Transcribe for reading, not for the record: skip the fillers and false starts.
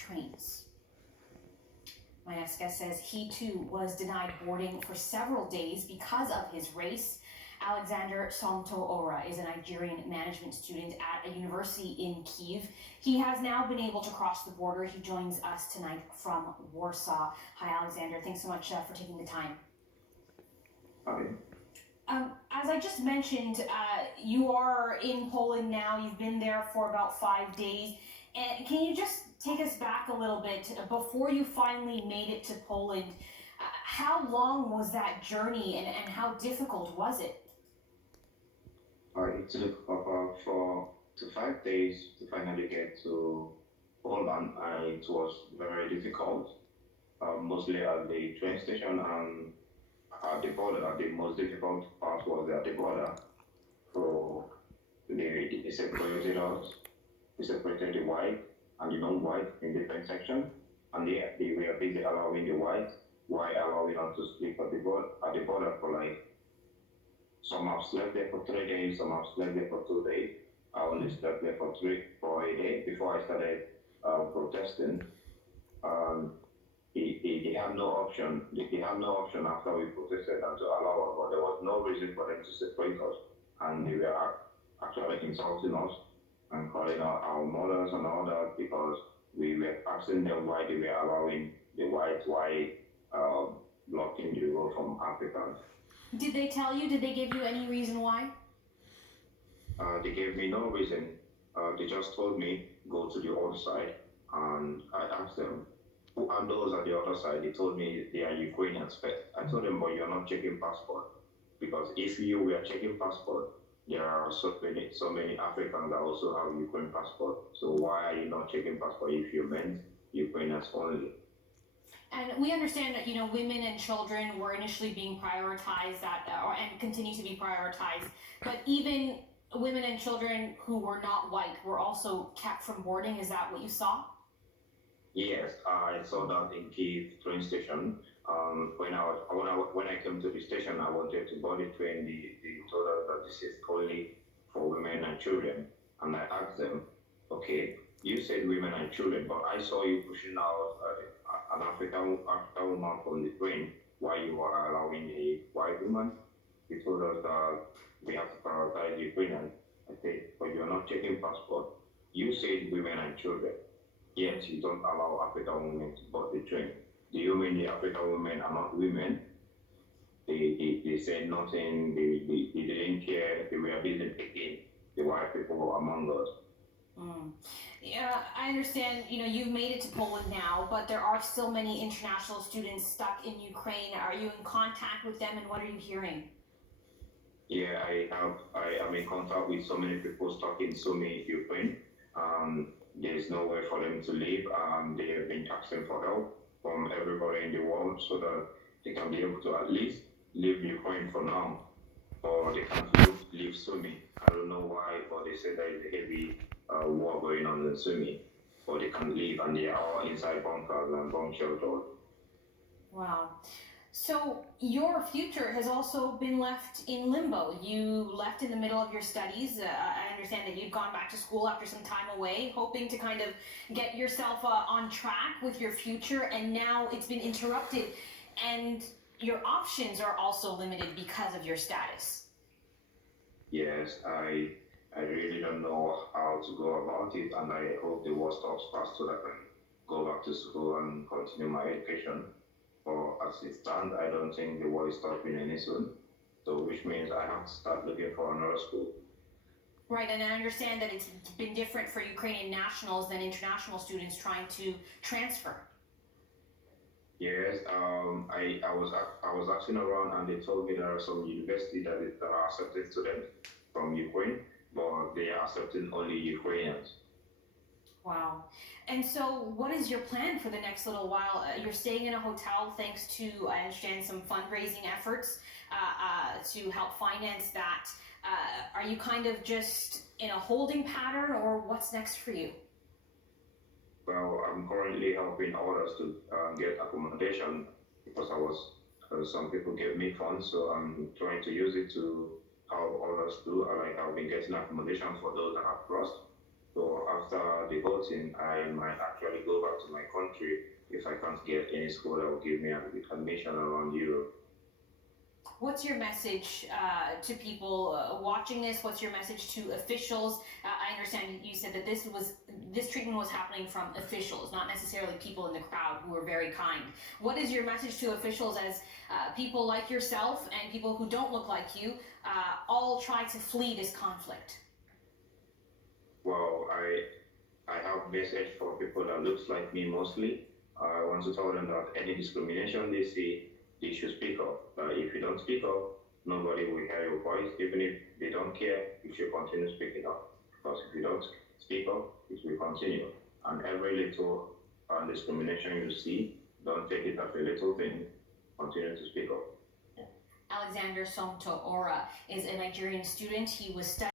trains. My next guest says he too was denied boarding for several days because of his race. Alexander Somto-Ora is a Nigerian management student at a university in Kyiv. He has now been able to cross the border. He joins us tonight from Warsaw. Hi, Alexander. Thanks so much for taking the time. Hi. As I just mentioned, you are in Poland now. You've been there for about 5 days. And can you just take us back a little bit before you finally made it to Poland? How long was that journey and how difficult was it? It took about 4 to 5 days to finally get to Poland. It was very difficult, mostly at the train station and at the border. The most difficult part was at the border. So they separated us. They separated the white and the non-white in different sections, and they were busy allowing the white while allowing us to sleep at the border for like, some have slept there for 3 days, some have slept there for 2 days. I only slept there for a day before I started protesting. Um, they had no option. They had no option after we protested and to allow us, but there was no reason for them to separate us, and they were actually insulting us and calling out our mothers and all that because we were asking them why they were allowing the whites, why blocking the road from Africans. Did they tell you? Did they give you any reason why? They gave me no reason. They just told me go to the other side, and I asked them who are those at the other side. They told me they are Ukrainians. But I told them, but you're not checking passport, because if you were checking passport, there are so many Africans that also have Ukraine passport. So why are you not checking passport if you meant Ukrainians only? And we understand that women and children were initially being prioritized and continue to be prioritized, but even women and children who were not white were also kept from boarding. Is that what you saw? Yes, I saw that in Kyiv train station. When I came to the station, I wanted to board the train. They told us that this is only for women and children, and I asked them, okay, you said women and children, but I saw you pushing out an African woman from the train while you were allowing a white woman. They told us that we have to prioritize the Ukrainians. I said, but you're not checking passport. You said women and children, yet you don't allow African women to board the train. Do you mean the African women are not women? They said nothing. They didn't care. They were busy picking the white people among us. Yeah, I understand, you've made it to Poland now, but there are still many international students stuck in Ukraine. Are you in contact with them, and what are you hearing? Yeah, I am in contact with so many people stuck in Sumy, Ukraine. There is no way for them to leave. They have been asking for help from everybody in the world so that they can be able to at least leave Ukraine for now. Or they can't leave Sumy. I don't know why, but they say there is a heavy war going on in Sumy. But they can leave, and they are all inside bunkers and bomb shelters. Wow. So your future has also been left in limbo. You left in the middle of your studies. I understand that you'd gone back to school after some time away, hoping to kind of get yourself on track with your future, and now it's been interrupted, and your options are also limited because of your status. Yes, I really don't know how to go about it, and I hope the war stops fast so that I can go back to school and continue my education. But as it stands, I don't think the war is stopping any soon. So, which means I have to start looking for another school. Right, and I understand that it's been different for Ukrainian nationals than international students trying to transfer. Yes, I was asking around, and they told me there are some universities that are accepting students from Ukraine, but they are accepting only Ukrainians. Wow. And so what is your plan for the next little while? You're staying in a hotel thanks to, I understand, some fundraising efforts to help finance that. Are you kind of just in a holding pattern, or what's next for you? Well, I'm currently helping others to get accommodation because some people gave me funds, so I'm trying to use it to help others do. I've been getting accommodation for those that have crossed. So after the voting, I might actually go back to my country if I can't get any school that will give me admission around Europe. What's your message to people watching this? What's your message to officials? I understand you said that this treatment was happening from officials, not necessarily people in the crowd who were very kind. What is your message to officials as people like yourself and people who don't look like you all try to flee this conflict? Well, I have message for people that looks like me mostly. I want to tell them that any discrimination they see, they should speak up. If you don't speak up, nobody will hear your voice. Even if they don't care, you should continue speaking up. Because if you don't speak up, it will continue. And every little discrimination you see, don't take it as a little thing. Continue to speak up. Alexander Somto Ora is a Nigerian student. He was studying